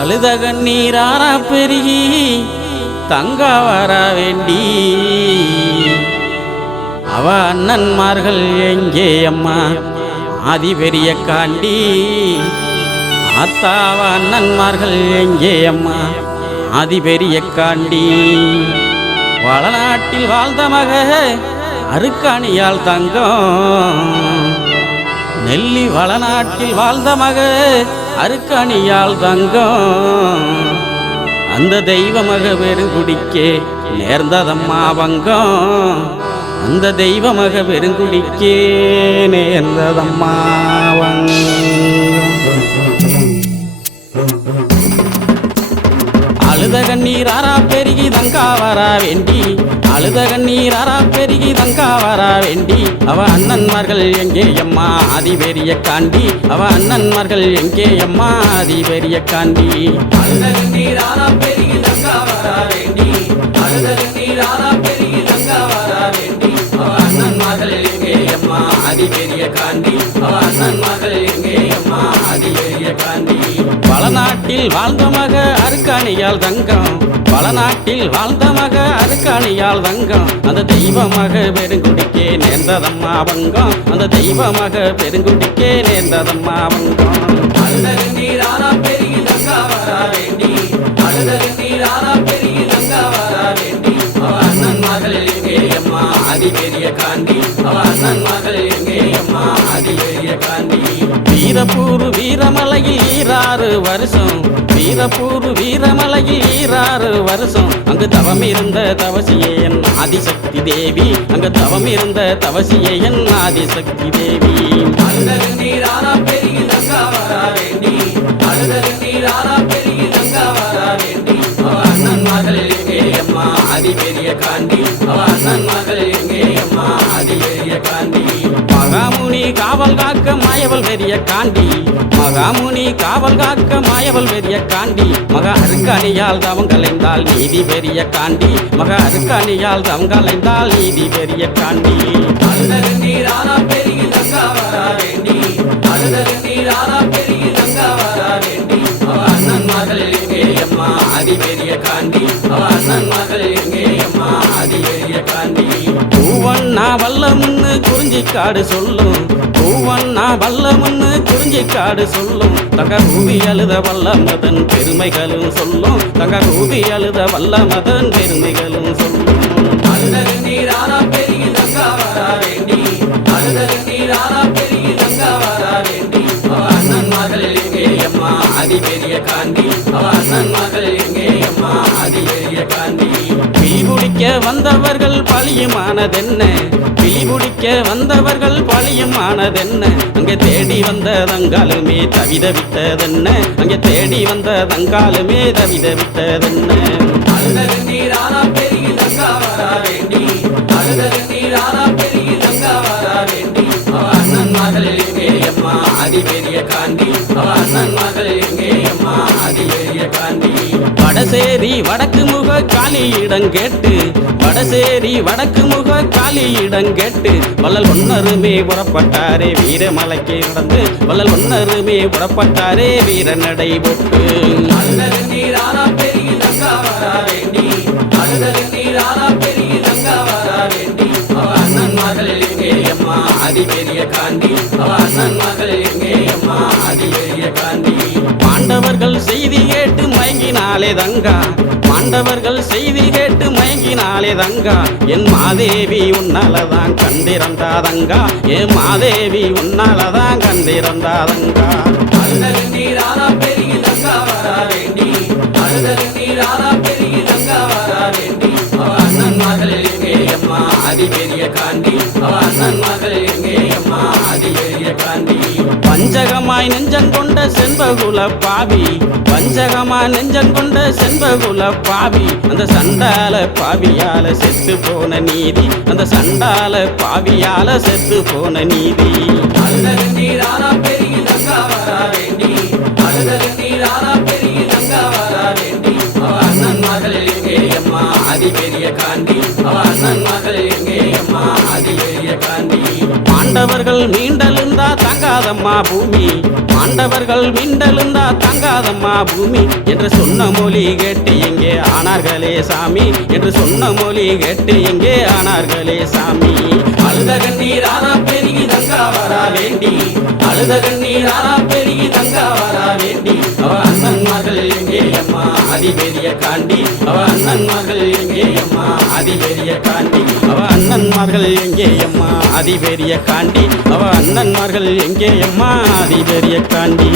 அழுத கண்ணீராரா பெருகி தங்க வர வேண்டி அவ அண்ணன்மார்கள் எங்கே அம்மா ஆதி பெரிய காண்டி ஆத்தாவ அண்ணன்மார்கள் எங்கே அம்மா ஆதி பெரிய காண்டி வளநாட்டில் வாழ்ந்த மக அருக்காணியால் தங்கம் நெல்லி வளநாட்டில் வாழ்ந்த மக அருக்காணியால் தங்கம் அந்த தெய்வ மக பெருங்குடிக்கே நேர்ந்ததம்மா பங்கம் அந்த தெய்வ மக பெருங்குடிக்கே நேர்ந்ததம்மா அழுத கண்ணீராரா பெருகி தங்கா வரா வேண்டி அழுத கண்ணீராரா பெருகி தங்கா வரா வேண்டி அவ அண்ணன்மார்கள் எங்கே அம்மா ஆதி பெரிய காண்டி அவ அண்ணன்மார்கள் எங்கே அம்மா ஆதி பெரிய காண்டி அழுத கண்ணீராரா பெருகி தங்கா வரா வேண்டி அழுத கண்ணீராரா பெருகி தங்கா வரா வேண்டி அவ அண்ணன்மார்கள் எங்கே அம்மா ஆதி பெரிய காண்டி அவ அண்ணன்மார்கள் எங்கே அம்மா ஆதி பெரிய காண்டி வளநாட்டில் வாழ்ந்த மக அருக்காணியால் தங்கம் வளநாட்டில் வாழ்ந்த மக அருக்காணியால் தங்கம் அந்த தெய்வ மக பெருங்குடிக்கே நேர்ந்ததம்மா பங்கம் அந்த தெய்வ மக பெருங்குடிக்கே நேர்ந்ததம்மா பங்கம் அழுத கண்ணீராரா பெருகி தங்கா வரா வேண்டி அழுத கண்ணீராரா பெருகி தங்கா வரா வேண்டி அவ அண்ணன்மார்கள் எங்கே அம்மா ஆதி பெரிய காண்டி அவ அண்ணன்மார்கள் எங்கே அம்மா ஆதி பெரிய காண்டி வீரப்பூர் வீரமலையில் ஈராறு வருஷம் வீரப்பூர் வீரமலையில் ஈராறு வருஷம் அங்கு தவம் இருந்த தவசியே என் ஆதிசக்தி தேவி அங்கு தவம் இருந்த தவசியே என் ஆதிசக்தி தேவி அழுத கண்ணீராரா பெருகி தங்கா வரா வேண்டி அழுத கண்ணீராரா பெருகி தங்கா வரா வேண்டி அவ அண்ணன்மார்கள் எங்கே அம்மா ஆதி பெரிய காண்டி அவ அண்ணன்மார்கள் எங்கே அம்மா ஆதி பெரிய காண்டி மகாமுனி காவல் காக்க மாயவள் பெரிய காண்டி மகாமுனி காவல் காக்க மாயவள் பெரிய காண்டி மக அருக்காணியால் தவம் கலைந்தால் நீதி பெரிய காண்டி மக அருக்காணியால் தவம் கலைந்தால் நீதி பெரிய காண்டி அழுத கண்ணீராரா பெருகி தங்கா வரா வேண்டி அழுத கண்ணீராரா பெருகி தங்கா வரா வேண்டி அவ அண்ணன்மார்கள் எங்கே அம்மா ஆதி பெரிய காண்டி அவ அண்ணன்மார்கள் எங்கே அம்மா ஆதி பெரிய காண்டி பூவண்ணா வல்லமுன்னு குறிஞ்சிக்காடு சொல்லும் பூவண்ணா வல்லமுன்னு குறிஞ்சிக்காடு சொல்லும் தங்க ரூபி அழுத வல்லமதன் பெருமைகளும் சொல்லும் தங்க ரூபி அழுத வல்லமதன் பெருமைகளும் சொல்லும் அழுத கண்ணீராரா பெருகி தங்கா வரா வேண்டி அழுத கண்ணீராரா பெருகி தங்கா வரா வேண்டி அவ அண்ணன்மார்கள் எங்கே அம்மா ஆதி பெரிய காண்டி அவ அண்ணன்மார்கள் எங்கே அம்மா ஆதி பெரிய காண்டி பிடிக்க வந்தவர்கள் பழியுமானதென்ன பிடிக்க வந்தவர்கள் பழியுமானதென்ன அங்கே தேடி வந்த தங்காலுமே தவிதவித்ததென்ன அங்கே தேடி வந்த தங்காலுமே தவிதவித்ததென்ன அழுத கண்ணீராரா பெருகி தங்கா வரா வேண்டி அழுத கண்ணீராரா பெருகி தங்கா வரா வேண்டி அவ அண்ணன்மார்கள் எங்கே அம்மா ஆதி பெரிய காண்டி அவ அண்ணன்மார்கள் எங்கே அம்மா ஆதி பெரிய காண்டி வடசேரி வடக்கு முக காலியிடம் கேட்டு வடசேரி வடக்கு முக காலியிடம் கேட்டு வள்ளல் ஒன்னருமே புறப்பட்டாரே வீரமலைக்கு நடந்து வள்ளல் ஒன்னருமே புறப்பட்டாரே வீர நடை போட்டு அழுத கண்ணீராரா பெருகி தங்கா வரா வேண்டி அழுத கண்ணீராரா பெருகி தங்கா வரா வேண்டி அவ அண்ணன்மார்கள் எங்கே அம்மா ஆதி பெரிய காண்டி அவ அண்ணன்மார்கள் எங்கே அம்மா ஆதி பெரிய காண்டி பாண்டவர்கள் செய்தி கேட்டு மயங்கினாலே தங்கா பாண்டவர்கள் செய்தி கேட்டு மயங்கினாலே தங்கா என் மாதேவி உன்னாலதான் கண்டிருந்தாதங்கா என் மாதேவி உன்னாலதான் கண்டிருந்தாதங்கா அழுத கண்ணீராரா பெருகி தங்கா வரா வேண்டி அழுத கண்ணீராரா பெருகி தங்கா வரா வேண்டி அவ அண்ணன்மார்கள் எங்கே அம்மா ஆதி பெரிய காண்டி அவ அண்ணன்மார்கள் எங்கே அம்மா ஆதி பெரிய காண்டி பஞ்சகமாய் நெஞ்சங்கொண்ட செண்பகுல பாவி பஞ்சகமாய் நெஞ்சங்கொண்ட செண்பகுல பாவி அந்த சண்டால பாவியால செத்து போன நீதி அந்த சண்டால பாவியால செத்து போன நீதி அழுத கண்ணீராரா பெருகி தங்கா வரா வேண்டி அழுத கண்ணீராரா பெருகி தங்கா வரா வேண்டி அவ அண்ணன்மார்கள் எங்கே அம்மா ஆதி பெரிய காண்டி அவ அண்ணன்மார்கள் எங்கே அம்மா ஆதி பெரிய காண்டி பாண்டவர்கள் மீண்டெழுந்தா தாங்காதம்மா பூமி, ஆண்டவர்கள் மிண்டலுந்தா தாங்காதம்மா பூமி என்று சொன்ன மொழி கேட்டு எங்கே ஆனார்களே சாமி, என்று சொன்ன மொழி கேட்டு எங்கே ஆனார்களே சாமி. அழுத கண்ணீர் ஆனா பெருகி தங்கா வரா வேண்டி, அழுத கண்ணீர் ஆனா பெருகி தங்கா வரா வேண்டி, அவ அண்ணன்மார்கள் எங்கே அம்மா அதிபெரிய காண்டி, அவ அண்ணன்மார்கள் எங்கே அம்மா அதிபெரிய காண்டி, அவ அண்ணன்மார்கள் எங்கே அம்மா அதிபெரிய காண்டி, அவ அண்ணன்மார்கள் எங்கே அம்மா அதிபெரிய காண்டி.